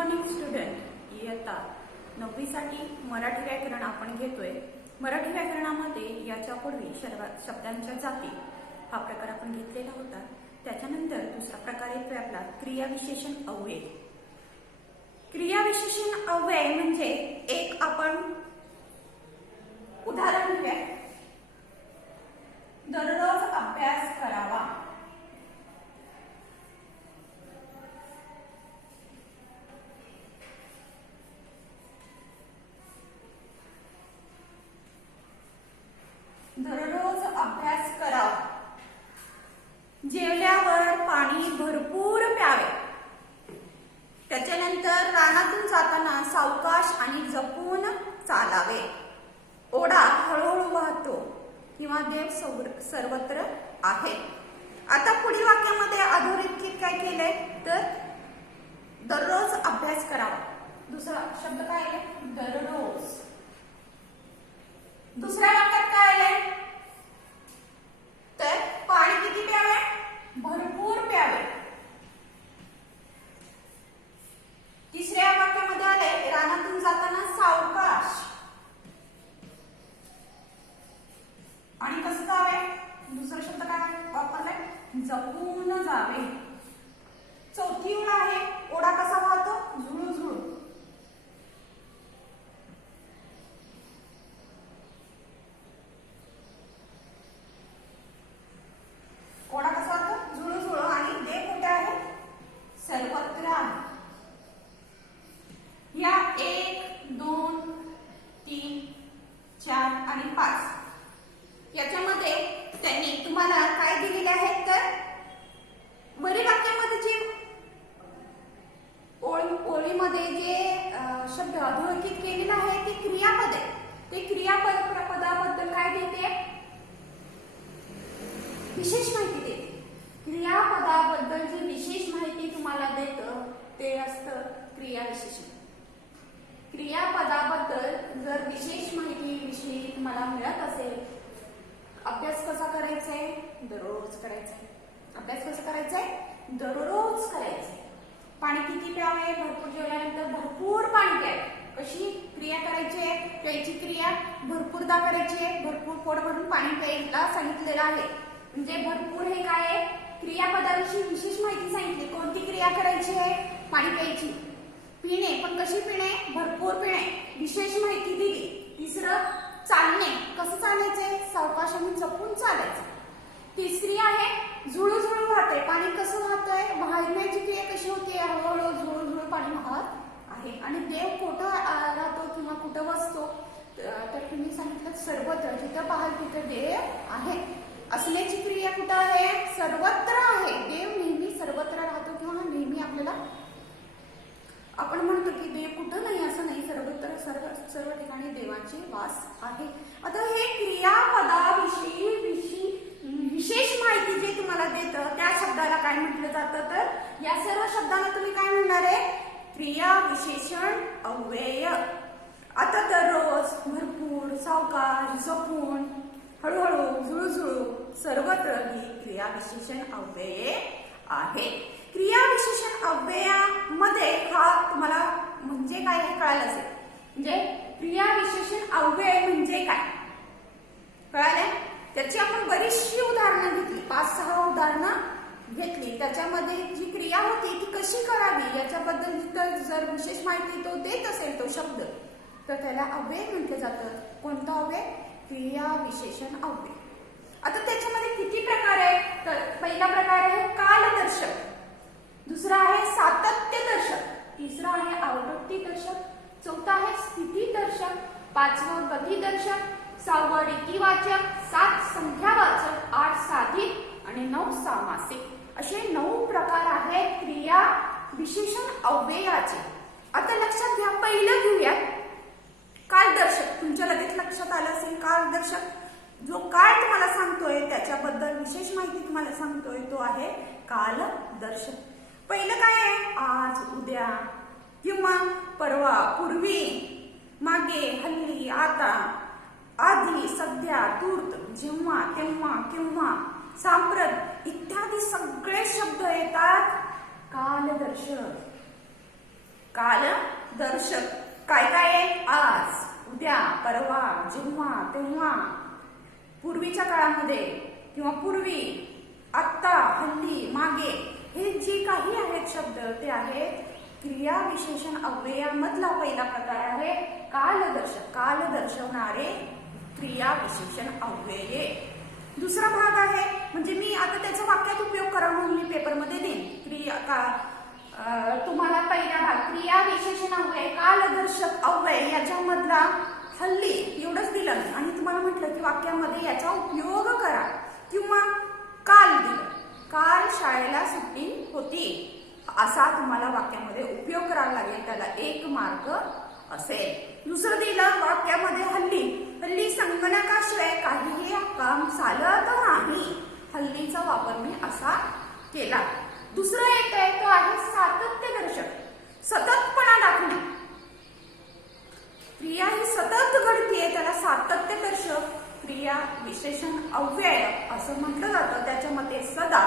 Morning student, इयत्ता 9वी साठी मराठी व्याकरण आपण घेतोय। मराठी व्याकरणामध्ये याच्या पूर्वी शब्दांच्या जाती हा प्रकार आपण घेतलेला होता। त्याच्यानंतर दुसरा प्रकार येतोय आपला क्रियाविशेषण अव्यय। क्रियाविशेषण अव्यय म्हणजे एक आपण उदाहरण घेऊया। दररोज अभ्यास करावा। दररोज अभ्यास करावा। जेवल्यावर पाणी भरपूर प्यावे। त्याच्यानंतर रानातून जाताना सावकाश आणि जपून चालावे। ओढा हळूहळू वाहतो किंवा देव सर्वत्र आहे। आता पुढील वाक्यामध्ये अधोरेखित काय केलंय तर दररोज अभ्यास करावा। दुसरा शब्द काय आहे दररोज। दुसऱ्या वाक्यात काय आलंय तर पाणी किती प्यावे भरपूर प्यावे। तिसऱ्या वाक्यामध्ये आले रानातून जाताना सावकाश आणि कसं जावे। दुसरा शब्द काय वापरलाय जपून जावे। चौथी ओळ आहे ओढा कसा वाहतो झुळू झुळू। ओढा कसा वाहतो झुळू झुळू आणि देव कुठे आहे सर्वत्र आहे। या 1, 2, 3, 4 आणि 5 याच्यामध्ये त्यांनी तुम्हाला काय दिलेले आहेत तर वरील वाक्यामध्ये जे ओळीमध्ये जे शब्द अधोरेखित केलेला आहे ते क्रियापद आहे। ते क्रियापदाबद्दल काय देते विशेष माहिती देते। क्रियापदाबद्दल जी विशेष माहिती तुम्हाला देतं ते असतं क्रियाविशेषण। क्रियापदाबद्दल जर विशेष माहिती विषयी तुम्हाला मिळत असेल, अभ्यास कसा करायचा आहे दररोज करायचा आहे। अभ्यास कसा करायचा आहे दररोज करायचा आहे। पाणी किती प्यावे भरपूर जेवल्यानंतर भरपूर पाणी प्यावे। कशी क्रिया करायची आहे प्यायची क्रिया भरपूरदा करायची आहे। भरपूर पोट भरून पाणी प्यायला सांगितलेलं आहे। म्हणजे भरपूर हे काय आहे क्रियापदाविषयी विशेष माहिती सांगितली। कोणती क्रिया करायची आहे पाणी प्यायची। पिणे पण कशी पिणे भरपूर पिणे विशेष माहिती दिली। तिसरं चालणे कसं चालायचंय सावकाश आणि जपून चालायचं। तिसरी आहे झुळू झुळू वाहते पाणी कसं वाहतंय वाहण्याची क्रिया कशी होते हळूहळू झुळू झुळू पाणी वाहत आहे। आणि देव कुठं राहतो किंवा कुठं बसतो तर तुम्ही सांगितलं सर्वत्र जिथं पाहाल तिथं देव आहे। असण्याची क्रिया कुठं आहे सर्वत्र आहे। देव नेहमी सर्वत्र राहतो किंवा नेहमी आपल्याला आपण म्हणतो की देव कुठं नाही असं नाही सर्वत्र सर्व ठिकाणी देवाचे वास आहे। आता हे क्रियापदाविषयी विशेष माहिती जे तुम्हाला देतं त्या शब्दाला काय म्हटलं जातं तर या सर्व शब्दांना तुम्ही काय म्हणणार आहे क्रियाविशेषण अव्यय। आता दररोज भरपूर सावकाश जपून हळूहळू झुळझुळू सर्वत्र ही क्रियाविशेषण अव्यय आहे। क्रियाविशेषण अव्ययामध्ये हा तुम्हाला म्हणजे काय हे कळालं असेल। म्हणजे क्रियाविशेषण अव्यय म्हणजे काय कळाले। त्याची आपण बरीचशी उदाहरणं घेतली 5-6 उदाहरणं घेतली। त्याच्यामध्ये जी क्रिया होती ती कशी करावी याच्याबद्दल जर विशेष माहिती तो देत असेल तो शब्द तर त्याला अव्यय म्हटलं जातं। कोणता अव्यय क्रियाविशेषण अव्यय। आता त्याच्यामध्ये किती प्रकार आहेत तर पहिला प्रकार आहे कालदर्शक, दुसरा आहे सातत्यदर्शक, तिसरा आहे आवृत्तीदर्शक, चौथा आहे स्थितीदर्शक, पाचवं गतिदर्शक, 6वं रीतिवाचक, 7 संख्यावाचक, 8 साधित आणि 9 सामासिक असे 9 प्रकार आहेत क्रिया विशेषण अव्ययाचे। आता लक्षात घ्या पहिलं घेऊया कालदर्शक। तुमच्या लगेच लक्षात आलं असेल कालदर्शक जो काळ तुम्हाला सांगतोय त्याच्याबद्दल विशेष माहिती तुम्हाला सांगतोय तो आहे कालदर्शक। पहिलं काय आहे आज उद्या किंवा परवा पूर्वी मागे हल्ली आता आधी सध्या तूर्त जेव्हा तेव्हा किंवा सांप्रत इत्यादी सगळे शब्द येतात कालदर्शक। कालदर्शक काय काय आहे? आज, उद्या, परवा, जेव्हा, तेव्हा, पूर्वीच्या काळामध्ये किंवा पूर्वी, आत्ता, हल्ली, मागे, हे जे काही आहेत शब्द ते आहेत क्रिया विशेषण अव्ययामधला पहिला प्रकार आहे कालदर्शक. काल दर्शवणारे क्रिया विशेषण अव्यये. दुसरा भाग आहे म्हणजे मी आता त्याचा वाक्यात उपयोग करा म्हणून मी पेपरमध्ये देईन. तुम्हाला पहिला भाग क्रिया विशेषण अव्यय कालदर्शक अव्यय याच्यामधला हल्ली एवढंच दिलं आणि तुम्हाला म्हटलं की वाक्यामध्ये याचा उपयोग करा किंवा काल दिलं, काल शाळेला सुट्टी होती असा तुम्हाला वाक्यामध्ये उपयोग करावा लागेल, त्याला 1 मार्क असेल. दुसरं दिलं वाक्यामध्ये हल्ली, हल्ली संगणकाशिवाय काहीही काम चालत नाही, हल्लीचा वापर मी असा केला. दुसरं एक आहे तो आहे सातत्यदर्शक, सततपणा दाखवणे. क्रिया ही सतत घडतीये त्याला सातत्यदर्शक क्रिया विशेषण अव्यय असं म्हटलं जातं. त्याच्यामध्ये सदा,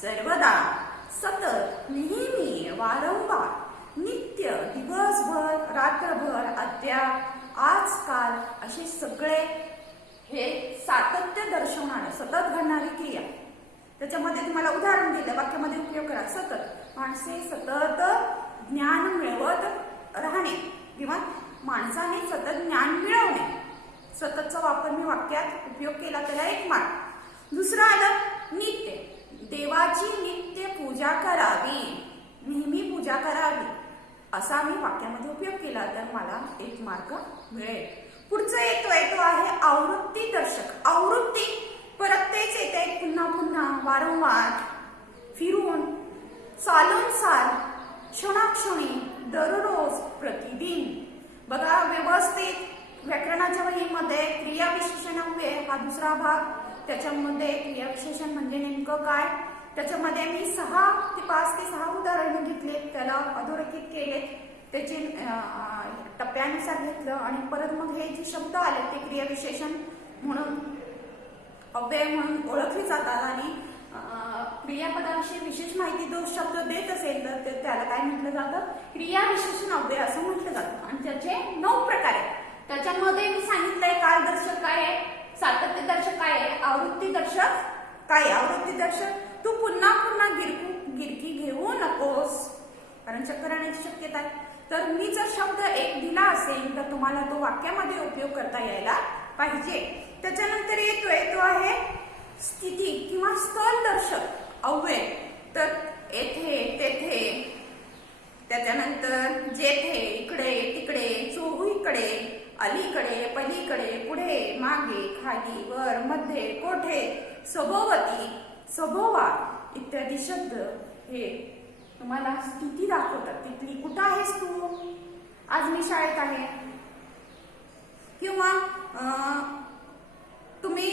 सर्वदा, सतत, नेहमी, वारंवार, नित्य, दिवसभर, रात्रभर, अद्याप, आजकाल असे सगळे हे सातत्य दर्शवणारे सतत घडणारी क्रिया. त्याच्यामध्ये तुम्हाला उदाहरण दिलं, वाक्यामध्ये उपयोग करा. सतत, माणसे सतत ज्ञान मिळवत राहणे किंवा माणसाने सतत ज्ञान मिळवणे. सततचा वापर मी वाक्यात उपयोग केला त्याला 1 मार्क. दुसरं आलं नित्य, देवाची नित्य पूजा करावी, नेहमी पूजा करावी असा मी वाक्यामध्ये उपयोग केला तर मला 1 मार्क मिळेल. पुढचं येतोय तो आहे आवृत्ती दर्शक. आवृत्ती परत तेच येते, पुन्हा पुन्हा, वारंवार, फिरून, चालून साल, क्षणाक्षणी, दररोज, प्रतिदिन. बघा व्यवस्थित व्याकरणाच्या वहीमध्ये क्रिया विशेषण अव्यय हा दुसरा भाग. त्याच्यामध्ये क्रिया विशेषण म्हणजे नेमकं काय, त्याच्यामध्ये मी 5 ते 6 उदाहरणं घेतले, त्याला अधोरेखित केले, त्याचे टप्प्यानुसार घेतलं आणि परत मग हे जे शब्द आले ते क्रिया विशेषण म्हणून अव्यय म्हणून ओळखले जातात. आणि क्रियापदाविषयी विशेष माहिती जो शब्द देत असेल तर त्याला काय म्हटलं जातं? क्रिया विशेषण अव्यय असं म्हटलं जातं. आणि त्याचे 9 प्रकार आहेत. त्याच्यामध्ये मी सांगितलंय कालदर्शक काय आहे, सातत्यदर्शक काय आहे, आवृत्तीदर्शक काय आहे. आवृत्तीदर्शक तू पुन्हा पुन्हा गिरकी घेऊ नकोस कारण चक्कर येण्याची शक्यता आहे. तर मी जर शब्द 1 दिला असेल तर तुम्हाला तो वाक्यामध्ये उपयोग करता यायला पाहिजे. त्याच्यानंतर येतोय तो आहे स्थिती किंवा स्थलदर्शक अव्यय. तर येथे, तेथे, त्याच्यानंतर जेथे, इकडे, तिकडे, चोहूकडे, अलीकडे, पलीकडे, पुढे, मागे, खाली, वर, मध्ये, कोठे, सभोवती, सभोवा इत्यादी शब्द हे तुम्हाला स्थिती दाखवतात. तिथली कुठं आहेस तू, आज मी शाळेत आहे. किंवा तुम्ही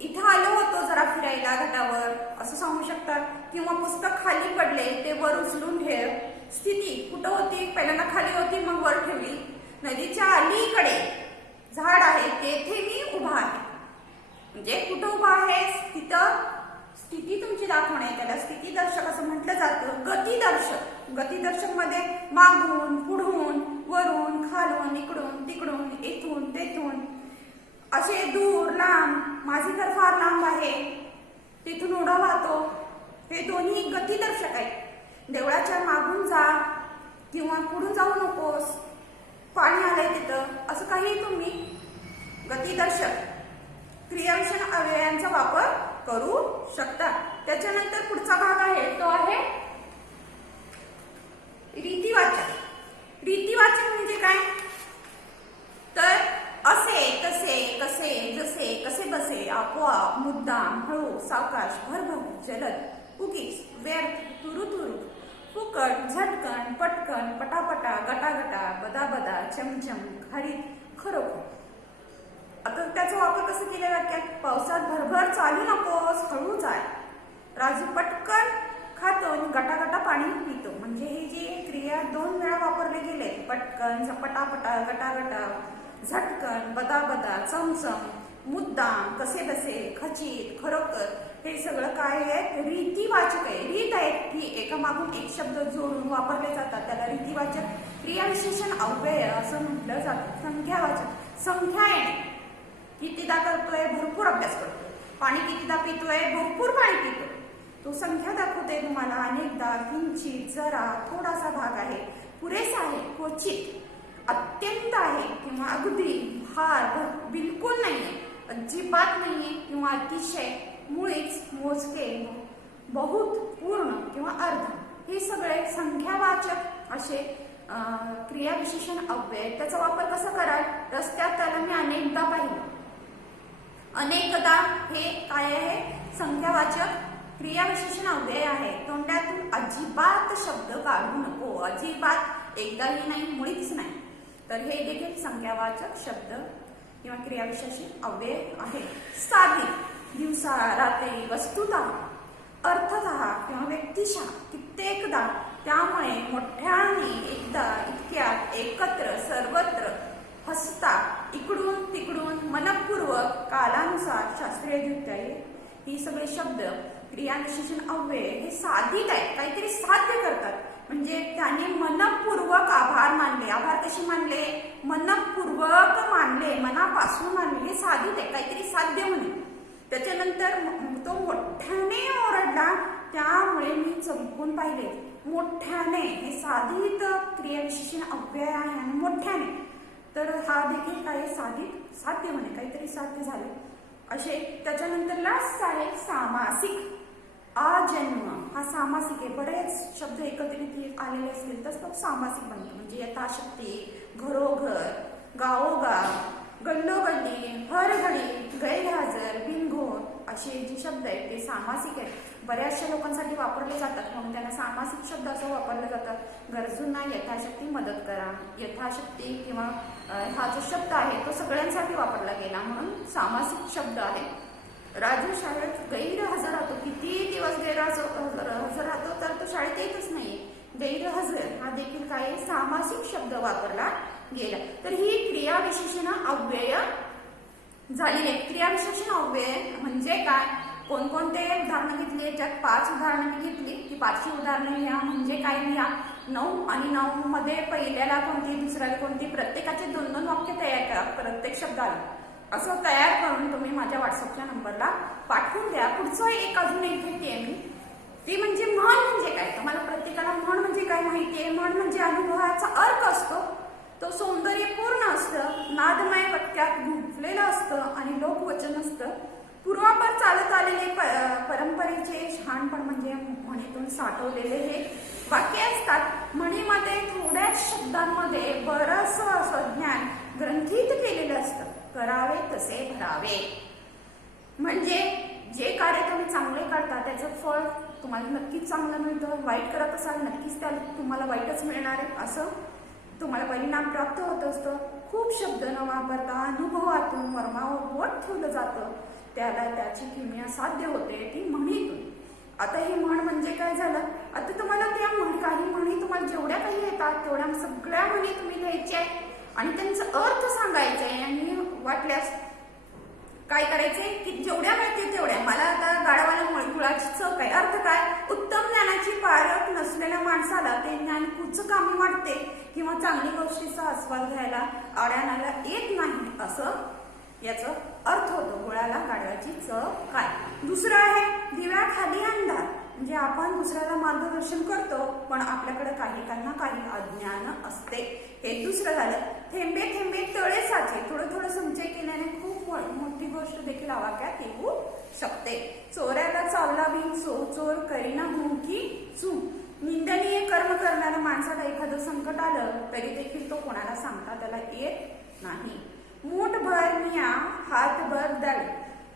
इथं आलो होतो जरा फिरायला घाटावर असं सांगू शकता. किंवा पुस्तक खाली पडले ते वर उचलून ठेव. स्थिती कुठं होती, पहिल्यांदा खाली होती मग वर ठेवली. नदीच्या अलीकडे झाड आहे तेथे मी उभा आहे. म्हणजे कुठं उभा आहेस तिथं स्थिती तुमची दाखवणे, त्याला स्थितीदर्शक असं म्हटलं जातं. गतिदर्शक, गतिदर्शक मध्ये मागून, पुढून, वरून, खालून, इकडून, तिकडून, इथून, तेथून असे दूर, लांब, माझे घर फार लांब आहे, तिथून उडा वाहतो, हे दोन्ही गतिदर्शक आहेत. देवळाच्या मागून जा किंवा पुढून जाऊ नकोस, पाणी आलंय तिथं असं काही तुम्ही गतिदर्शक क्रियाविशेषण अव्ययांचा वापर करू शकता. त्याच्यानंतर पुढचा भाग आहे तो आहे रीतिवाचक. रीतिवाचक म्हणजे काय, तर असे, तसे, कसे, जसे, कसे बसे, आपोआप, मुद्दाम, हळू, सावकाश, भरभरून, जलद, उगीच, व्यर्थ, तुरु तुरु, फुकट, झटकन, पटकन, पटापटा, गटागटा, बदाबदा, चमचम, खारीत, खरोखर. आता त्याचा वापर कसं केला वाक्यात, पावसात भरभर चालू नकोस, हळू चाल. राजू पटकन खातो आणि गटागटा पाणी पितो. म्हणजे हे जे क्रिया 2 वेळा वापरले गेले, पटकन, पटापटा, गटागटा, झटकन, बदाबदा, चमचम, मुद्दाम, कसे बसे, खचित, खरोखर, हे सगळं काय आहे, रीतिवाचक आहे. रीत आहे की एकामागून एक शब्द जोडून वापरले जातात, त्याला रीतिवाचक क्रियाविशेषण अव्यय असं म्हटलं जातं. संख्यावाचक, संख्या आहे, कितीदा करतोय, भरपूर अभ्यास करतोय. पाणी कितीदा पितोय, भरपूर पाणी पितोय. तो संख्या दाखवते तुम्हाला, अनेकदा, किंचित, जरा, थोडासा भाग आहे, पुरेसा आहे, क्वचित, अत्यंत आहे किंवा अगदी, फार, बिलकुल नाहीये, अजिबात नाहीये किंवा अतिशय, मुळीच, मोजके, बहुत, पूर्ण किंवा अर्ध. हे सगळे संख्यावाचक असे क्रियाविशेषण अव्यय. त्याचा वापर कसा कराल, रस्त्यात त्याला मी अनेकदा पाहिलं. अनेकदा हे काय आहे, संख्यावाचक क्रियाविशेषण अव्यय आहे. तोंडातून अजिबात शब्द काढू नको, अजिबात, एकदाही नाही, मुळीच नाही. तर हे देखील संख्यावाचक शब्द किंवा क्रियाविशेषण अव्यय आहे. साधी, दिवसा, रात्री, वस्तुतः, अर्थतः किंवा व्यक्तिशः, कित्येकदा, त्यामुळे, मोठ्याने, एकदा, इतक्यात, एकत्र, सर्वत्र, हसता, इकडून तिकडून, मनपूर्वक, कालानुसार, शास्त्रीयदृष्ट्या. ही सगळे शब्द क्रियाविशेषण अव्यय हे साधित आहेत, काहीतरी साध्य करतात. म्हणजे त्याने मनपूर्वक आभार मानले. आभार कसे मानले, मनपूर्वक मानले, मनापासून मानले. हे साधित आहे, काहीतरी साध्य म्हणे. त्याच्यानंतर तो मोठ्याने ओरडला, त्यामुळे मी चमकून पाहिले. मोठ्याने हे साधित क्रियाविशेषण अव्यय आहे आणि मोठ्याने. तर हा देखील काय साधित, साध्य म्हणे, काहीतरी साध्य झाले असे. त्याच्यानंतर लास्ट आहे सामासिक. आजन्म हा सामासिक आहे. बरेच शब्द एकत्रित आलेले असतील तर तो सामासिक बनतो. म्हणजे यथाशक्ती, घरोघर, गावोगाव, गल्लोगल्ली, हर घडी, गैरहजर, बिनघोर असे जे शब्द आहेत ते सामासिक आहेत. बऱ्याचशा लोकांसाठी वापरले जातात, म्हणून त्यांना सामासिक शब्द असं वापरले जातात. गरजूंना यथाशक्ती मदत करा. यथाशक्ती किंवा हा जो शब्द आहे तो सगळ्यांसाठी वापरला गेला, म्हणून सामासिक शब्द आहे. राजू शाळेत गैरहजर राहतो. किती दिवस गैरहजर राहतो तर तो शाळेत येतच नाही. गैरहजर हा देखील काय सामासिक शब्द वापरला गेला. तर ही क्रियाविशेषण अव्यय झालेली आहे. क्रियाविशेषण अव्यय म्हणजे काय, कोणकोणते उदाहरणं घेतली, त्यात 5 उदाहरणं मी घेतली. की 5 उदाहरणं लिहा, म्हणजे काय लिहा, 9 आणि 9 मध्ये पहिल्याला कोणती, दुसऱ्याला कोणती, प्रत्येकाचे 2-2 वाक्य तयार करा प्रत्येक शब्दाला. असं तयार करून तुम्ही माझ्या व्हॉट्सअपच्या नंबरला पाठवून द्या. पुढचं एक अजून एक घेते मी, ती म्हणजे म्हण म्हणजे काय. तुम्हाला प्रत्येकाला म्हण म्हणजे काय माहितीये. म्हण म्हणजे अनुभवाचा अर्थ असतो, तो सौंदर्यपूर्ण असतं, नादमय वाक्यात गुंफलेलं असतं आणि लोकवचन असतं. पूर्वापार चालत आलेले परंपरेचे शहाणपण म्हणजे म्हणीतून साठवलेले हे वाक्य असतात. म्हणीमध्ये थोड्याच शब्दांमध्ये बरंच असं ज्ञान ग्रंथित केलेलं असतं. करावे तसे भरावे. म्हणजे जे कार्य तुम्ही चांगले करता त्याचं फळ तुम्हाला नक्कीच चांगलं मिळतं. वाईट करत असाल नक्कीच त्याला तुम्हाला वाईटच मिळणार आहे, असं तुम्हाला परिणाम प्राप्त होत असतं. खूप शब्द न वापरता अनुभवातून मर्मावर बोट ठेवलं जातं, त्याला त्याची किमया साध्य होते ती म्हणीतून. आता ही म्हण म्हणजे काय झालं, आता तुम्हाला त्या काही म्हणी तुम्हाला जेवढ्या काही येतात तेवढ्या सगळ्या म्हणी तुम्ही लिहायच्या आहे आणि त्यांचा अर्थ सांगायचा आहे. आणि वाटल्यास काय करायचे की जेवढ्या मिळतील तेवढ्या. मला आता गाढवाला गुळाची चव काय, अर्थ काय, उत्तम ज्ञानाची पारख नसलेल्या माणसाला ते ज्ञान कुचकामी वाटते किंवा चांगली गोष्टीचा आस्वाद घ्यायला आड्यानाला येत नाही, असं याचा अर्थ होतो. गुळाला गाढवाची चव काय. दुसरं आहे दिव्याखाली अंधार. म्हणजे आपण दुसऱ्याला मार्गदर्शन करतो पण आपल्याकडे काही अज्ञान असते. हे दुसरं झालं. थेंबे थेंबे तळे साचे. थोडं थोडं संचय केल्याने खूप मोठी गोष्ट देखील आवाक्यात येऊ शकते. चोऱ्याला चावलावी चोर करीना होऊ की चूक. निंदनीय कर्म करणाऱ्या माणसाला एखादं संकट आलं तरी देखील तो कोणाला सांगता त्याला येत नाही. मूठभर मिया हातभर दळ.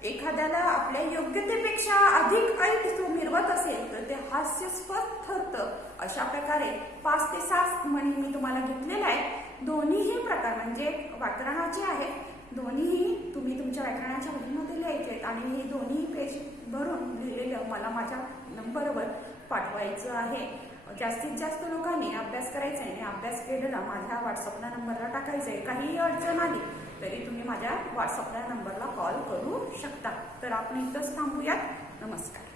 एखाद्याला आपल्या योग्यतेपेक्षा अधिक ऐट जो मिरवत असेल तर ते हास्यास्पद ठरतं. अशा प्रकारे 5 ते 7 म्हणी मी तुम्हाला घेतलेल्या आहेत. दोन्हीही प्रकार म्हणजे व्याकरणाचे आहेत. दोन्हीही तुम्ही तुमच्या व्याकरणाच्या वहीमध्ये लिहायचे आहेत आणि हे दोन्ही पेज भरून लिहिलेलं मला माझ्या नंबरवर पाठवायचं आहे. जास्तीत जास्त लोकांनी अभ्यास करायचा आहे. अभ्यास केलेला माझ्या व्हॉट्सअपला नंबरला टाकायचं आहे. काहीही अडचण आली तरी तुम्ही माझ्या व्हॉट्सअपला नंबरला कॉल करू शकता. तर आपण इथंच थांबूयात. नमस्कार.